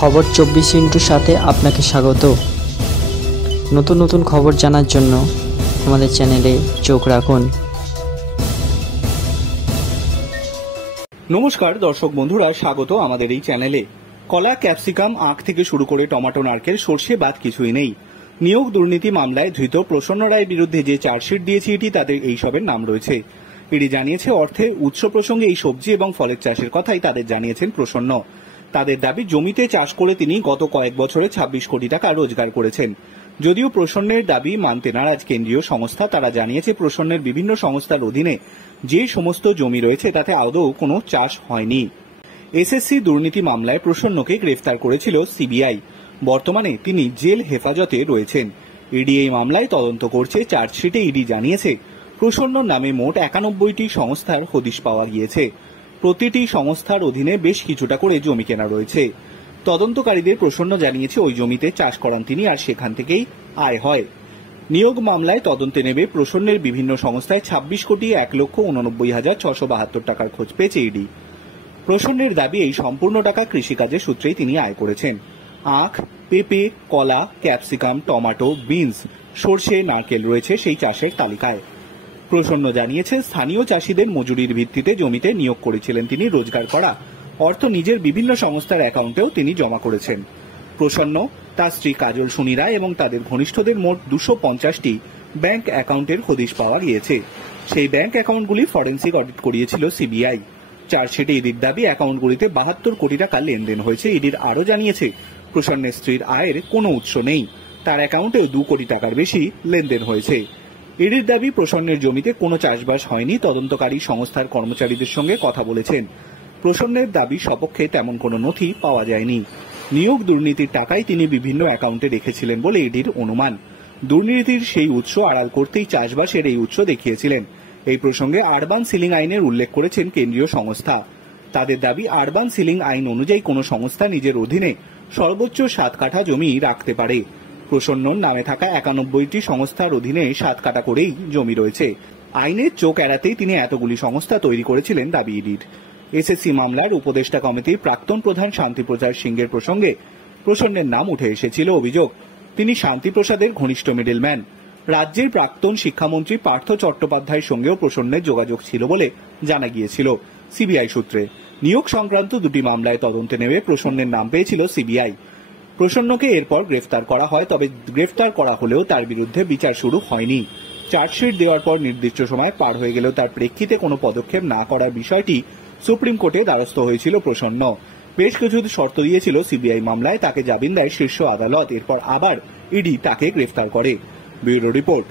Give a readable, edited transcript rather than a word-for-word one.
খবর 24 সাথে আপনাকে স্বাগত। নতুন নতুন খবর জানার জন্য আমাদের চ্যানেলে চোখ রাখুন। নমস্কার দর্শক বন্ধুরা, স্বাগত আমাদের এই চ্যানেলে। কলা, ক্যাপসিকাম, আখ থেকে শুরু করে টমেটো, নারকেল, সর্ষে বাদ কিছুই নেই। নিয়োগ দুর্নীতি মামলায় ধৃত প্রসন্ন রায়ের বিরুদ্ধে যে চার্জশিট দিয়েছে ইডি, তাদের এইসবের নাম রয়েছে। ইডি জানিয়েছে, অর্থের উৎস প্রসঙ্গে এই সবজি এবং ফলের চাষের কথাই তাদের জানিয়েছেন প্রসন্ন। তাদের দাবি, জমিতে চাষ করে তিনি গত কয়েক বছরে 26 কোটি টাকা রোজগার করেছেন। যদিও প্রসন্নের দাবি মানতে নারাজ কেন্দ্রীয় সংস্থা, তারা জানিয়েছে প্রসন্নের বিভিন্ন সংস্থার অধীনে যে সমস্ত জমি রয়েছে তাতে আদৌ কোনো চাষ হয়নি। এসএসসি দুর্নীতি মামলায় প্রসন্নকে গ্রেফতার করেছিল সিবিআই। বর্তমানে তিনি জেল হেফাজতে রয়েছেন। ইডি এই মামলায় তদন্ত করছে। চার্জশিটে ইডি জানিয়েছে, প্রসন্নর নামে মোট 91টি সংস্থার হদিশ পাওয়া গিয়েছে। প্রতিটি সংস্থার অধীনে বেশ কিছুটা করে জমি কেনা রয়েছে। তদন্তকারীদের প্রসন্ন জানিয়েছে ওই জমিতে চাষ করান তিনি, আর সেখান থেকেই আয় হয়। নিয়োগ মামলায় তদন্তে নেবে প্রসন্নের বিভিন্ন সংস্থায় 26 কোটি 1,89,672 টাকার খোঁজ পেয়েছে ইডি। প্রসন্নের দাবি, এই সম্পূর্ণ টাকা কৃষিকাজের সূত্রেই তিনি আয় করেছেন। আখ, পেঁপে, কলা, ক্যাপসিকাম, টমেটো, বিনস, সর্ষে, নারকেল রয়েছে সেই চাষের তালিকায়। প্রসন্ন জানিয়েছে, স্থানীয় চাষিদের মজুরির ভিত্তিতে জমিতে নিয়োগ করেছিলেন তিনি। রোজগার করা অর্থ নিজের বিভিন্ন সংস্থার অ্যাকাউন্টেও তিনি জমা করেছেন। প্রসন্ন, তার স্ত্রী কাজল সুনি রায় এবং তাদের ঘনিষ্ঠদের মোট 250টি ব্যাংক অ্যাকাউন্টের হদিশ পাওয়া গিয়েছে। সেই ব্যাংক অ্যাকাউন্টগুলি ফরেন্সিক অডিট করিয়েছিল সিবিআই। চার্জশিটে ইডির দাবি, অ্যাকাউন্টগুলিতে 72 কোটি টাকা লেনদেন হয়েছে। ইডির আরও জানিয়েছে, প্রসন্নের স্ত্রীর আয়ের কোনো উৎস নেই। তার অ্যাকাউন্টেও 2 কোটি টাকার বেশি লেনদেন হয়েছে। ইডির দাবি, প্রসন্নের জমিতে কোনো চাষবাস হয়নি। তদন্তকারী সংস্থার কর্মচারীদের সঙ্গে কথা বলেছেন। প্রসন্নের দাবি সপক্ষে তেমন কোনো নথি পাওয়া যায়নি। নিয়োগ দুর্নীতির টাকাই তিনি বিভিন্ন অ্যাকাউন্টে রেখেছিলেন বলে ইডির অনুমান। দুর্নীতির সেই উৎস আড়াল করতেই চাষবাসের এই উৎস দেখিয়েছিলেন। এই প্রসঙ্গে আরবান সিলিং আইনের উল্লেখ করেছেন কেন্দ্রীয় সংস্থা। তাদের দাবি, আরবান সিলিং আইন অনুযায়ী কোনো সংস্থা নিজের অধীনে সর্বোচ্চ 7 কাঠা জমি রাখতে পারে। প্রসন্নর নামে থাকা 91টি সংস্থার অধীনে 7 কাঠা করেই জমি রয়েছে। আইনের চোখ এড়াতেই তিনি এতগুলি সংস্থা তৈরি করেছিলেন দাবি ইডির। এসএসসি মামলার উপদেষ্টা কমিটির প্রাক্তন প্রধান শান্তিপ্রসাদ সিংহের প্রসঙ্গে প্রসন্নের নাম উঠে এসেছিল। অভিযোগ, তিনি শান্তিপ্রসাদের ঘনিষ্ঠ মিডলম্যান। রাজ্যের প্রাক্তন শিক্ষামন্ত্রী পার্থ চট্টোপাধ্যায়ের সঙ্গেও প্রসন্নের যোগাযোগ ছিল বলে জানা গিয়েছিল সিবিআই সূত্রে। নিয়োগ সংক্রান্ত 2টি মামলায় তদন্তে নেমে প্রসন্নের নাম পেয়েছিল সিবিআই। প্রসন্নকে এরপর গ্রেফতার করা হয়, তবে গ্রেফতার করা হলেও তার বিরুদ্ধে বিচার শুরু হয়নি। চার্জশিট দেওয়ার পর নির্দিষ্ট সময় পার হয়ে গেলেও তার প্রেক্ষিতে কোনো পদক্ষেপ না করার বিষয়টি সুপ্রিম কোর্টে দ্বারস্থ হয়েছিল প্রসন্ন। বেশ কিছু শর্ত দিয়েছিল সিবিআই মামলায়, তাকে জামিন দেয় শীর্ষ আদালত। এরপর আবার ইডি তাকে গ্রেফতার করে। Bureau report.